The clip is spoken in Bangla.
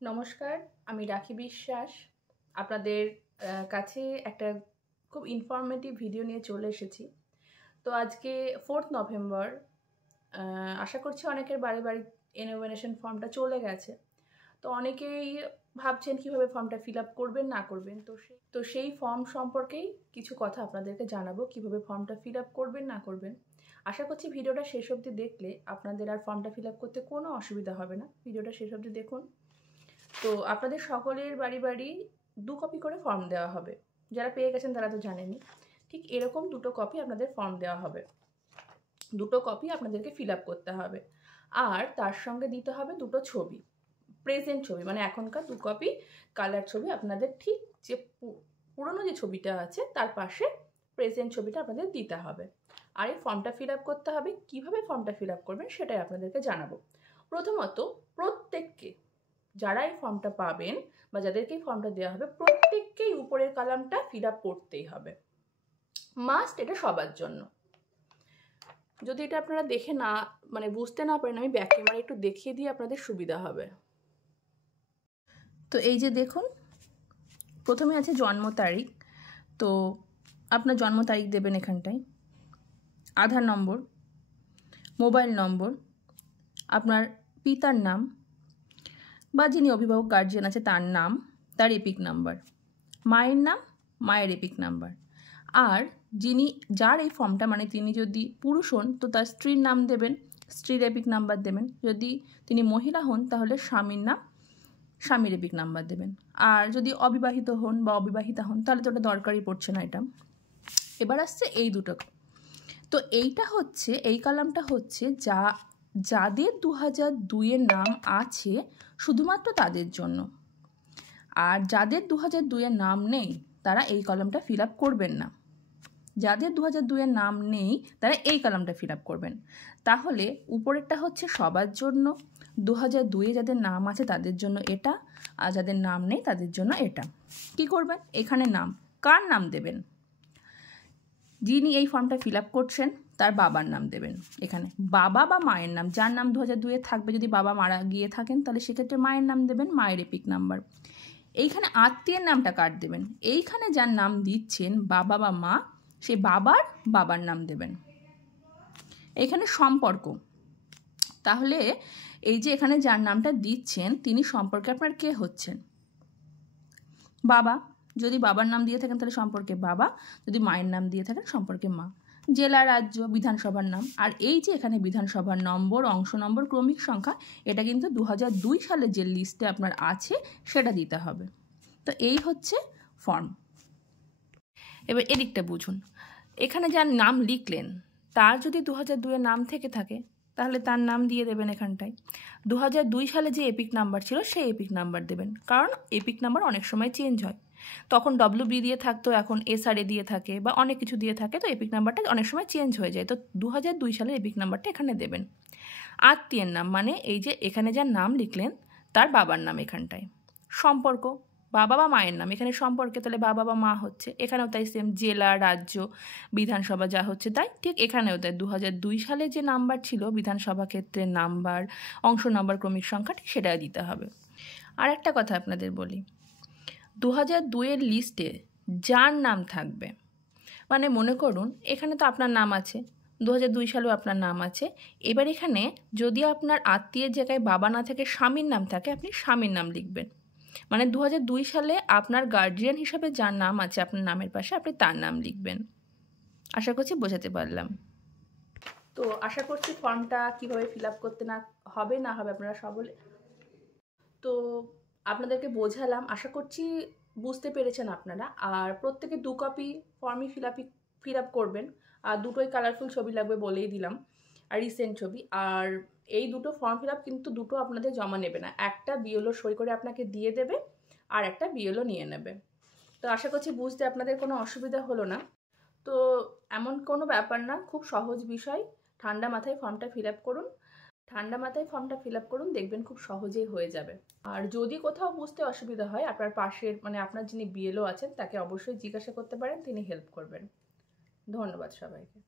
নমস্কার, আমি রাখি বিশ্বাস আপনাদের কাছে একটা খুব ইনফরমেটিভ ভিডিও নিয়ে চলে এসেছি। তো আজকে 4 নভেম্বর, আশা করছি অনেকের বাড়ি বাড়ি এনুমারেশন ফর্মটা চলে গেছে। তো অনেকেই ভাবছেন কীভাবে ফর্মটা ফিল আপ করবেন না করবেন। তো সেই ফর্ম সম্পর্কেই কিছু কথা আপনাদেরকে জানাবো, কীভাবে ফর্মটা ফিল আপ করবেন না করবেন। আশা করছি ভিডিওটা শেষ অবধি দেখলে আপনাদের আর ফর্মটা ফিল আপ করতে কোনো অসুবিধা হবে না। ভিডিওটা শেষ অবধি দেখুন। তো আপনাদের সকলের বাড়ি বাড়ি 2 কপি করে ফর্ম দেওয়া হবে। যারা পেয়ে গেছেন তারা তো জানেনই। ঠিক এরকম 2টো কপি আপনাদের ফর্ম দেওয়া হবে। 2টো কপি আপনাদেরকে ফিল আপ করতে হবে। আর তার সঙ্গে দিতে হবে 2টো ছবি, প্রেজেন্ট ছবি, মানে এখনকার 2 কপি কালার ছবি। আপনাদের ঠিক যে পুরনো যে ছবিটা আছে তার পাশে প্রেজেন্ট ছবিটা আপনাদের দিতে হবে। আর এই ফর্মটা ফিল আপ করতে হবে। কীভাবে ফর্মটা ফিল আপ করবেন সেটাই আপনাদেরকে জানাবো। প্রথমত প্রত্যেককে, যারা এই ফর্মটা পাবেন বা যাদেরকে এই ফর্মটা দেওয়া হবে, প্রত্যেককেই উপরের কলামটা ফিল আপ করতেই হবে, মাস্ট। এটা সবার জন্য। যদি এটা আপনারা দেখে না বুঝতে না পারেন, আমি ব্যাক ক্যামেরা একটু দেখিয়ে দিয়ে আপনাদের সুবিধা হবে। তো এই যে দেখুন, প্রথমে আছে জন্ম তারিখ। তো আপনার জন্ম তারিখ দেবেন এখানটায়, আধার নম্বর, মোবাইল নম্বর, আপনার পিতার নাম বা যিনি অভিভাবক গার্জিয়ান আছে তার নাম, তার এপিক নাম্বার, মায়ের নাম, মায়ের এপিক নাম্বার। আর যার এই ফর্মটা, তিনি যদি পুরুষ হন তো তার স্ত্রীর নাম দেবেন, স্ত্রীর এপিক নাম্বার দেবেন। যদি তিনি মহিলা হন তাহলে স্বামীর নাম, স্বামীর এপিক নাম্বার দেবেন। আর যদি অবিবাহিত হন বা অবিবাহিতা হন তাহলে তো ওটা দরকারই পড়ছে না এটা। এবার আসছে এই দুটো। তো এইটা হচ্ছে, এই কলামটা হচ্ছে যাদের 2002-এর নাম আছে শুধুমাত্র তাদের জন্য। আর যাদের 2002-এর নাম নেই তারা এই কলামটা ফিল আপ করবেন না। যাদের 2002-এর নাম নেই তারা এই কলামটা ফিল আপ করবেন। তাহলে উপরেরটা হচ্ছে সবার জন্য, 2002-এ যাদের নাম আছে তাদের জন্য এটা, আর যাদের নাম নেই তাদের জন্য এটা। কি করবেন? এখানে নাম, কার নাম দেবেন? যিনি এই ফর্মটা ফিল আপ করছেন তার বাবার নাম দেবেন। এখানে বাবা বা মায়ের নাম, যার নাম 2002-এ থাকবে, যদি বাবা মারা গিয়ে থাকেন তাহলে সেক্ষেত্রে মায়ের নাম দেবেন, মায়ের এপিক নাম্বার। এইখানে আত্মীয়ের নামটা কার দেবেন? এইখানে যার নাম দিচ্ছেন বাবা বা মা, সেই বাবার নাম দেবেন। এখানে সম্পর্ক, তাহলে এই যে এখানে যার নামটা দিচ্ছেন তিনি সম্পর্কে আপনার কে হচ্ছেন? বাবা। যদি বাবার নাম দিয়ে থাকেন তাহলে সম্পর্কে বাবা, যদি মায়ের নাম দিয়ে থাকেন সম্পর্কে মা। জেলা, রাজ্য, বিধানসভার নাম। আর এই যে এখানে বিধানসভার নম্বর, অংশ নম্বর, ক্রমিক সংখ্যা, এটা কিন্তু 2002 সালে যে লিস্টে আপনার আছে সেটা দিতে হবে। তো এই হচ্ছে ফর্ম। এবার এদিকটা বুঝুন। এখানে যার নাম লিখলেন তার যদি 2002-এর নাম থেকে থাকে তাহলে তার নাম দিয়ে দেবেন এখানটায়। 2002 সালে যে এপিক নাম্বার ছিল সেই এপিক নাম্বার দেবেন, কারণ এপিক নাম্বার অনেক সময় চেঞ্জ হয়। তখন WB দিয়ে থাকতো, এখন SRA দিয়ে থাকে বা অনেক কিছু দিয়ে থাকে, তো এপিক নাম্বারটা অনেক সময় চেঞ্জ হয়ে যায়। তো 2002 সালের এপিক নাম্বারটা এখানে দেবেন। আত্মীয়ের নাম, এই যে এখানে যার নাম লিখলেন তার বাবার নাম এখানটায়। সম্পর্ক, বাবা বা মায়ের নাম, এখানে সম্পর্কে তাহলে বাবা বা মা হচ্ছে। এখানেও তাই সেম, জেলা, রাজ্য, বিধানসভা যা হচ্ছে তাই, ঠিক এখানেও তাই 2002 সালে যে নাম্বার ছিল বিধানসভা ক্ষেত্রের নাম্বার, অংশ নাম্বার, ক্রমিক সংখ্যা, ঠিক সেটাই দিতে হবে। আর একটা কথা আপনাদের বলি, 2002-এর লিস্টে যার নাম থাকবে, মনে করুন এখানে তো আপনার নাম আছে, 2002 সালেও আপনার নাম আছে। এবার এখানে যদি আপনার আত্মীয়ের জায়গায় বাবা না থাকে, স্বামীর নাম থাকে, আপনি স্বামীর নাম লিখবেন। 2002 সালে আপনার গার্জিয়ান হিসাবে যার নাম আছে আপনার নামের পাশে, আপনি তার নাম লিখবেন। আশা করছি বোঝাতে পারলাম। তো আশা করছি ফর্মটা কিভাবে ফিল আপ করতে না হবে আপনারা সকলে, তো আপনাদেরকে বোঝালাম। আশা করছি বুঝতে পেরেছেন আপনারা। আর প্রত্যেকে 2 কপি ফর্মই ফিল আপ করবেন। আর 2টোই কালারফুল ছবি লাগবে বলেই দিলাম, আর রিসেন্ট ছবি। আর এই 2টো ফর্ম ফিল আপ কিন্তু 2টো আপনাদের জমা নেবে না, একটা BLO সই করে আপনাকে দিয়ে দেবে আর একটা BLO নিয়ে নেবে। তো আশা করছি বুঝতে আপনাদের কোনো অসুবিধা হলো না। তো এমন কোনো ব্যাপার না, খুব সহজ বিষয়। ঠান্ডা মাথায় ফর্মটা ফিল আপ করুন, দেখবেন খুব সহজেই হয়ে যাবে। আর যদি কোথাও বুঝতে অসুবিধা হয়, আপনার পাশের আপনার যিনি BLO আছেন তাকে অবশ্যই জিজ্ঞাসা করতে পারেন, তিনি হেল্প করবেন। ধন্যবাদ সবাইকে।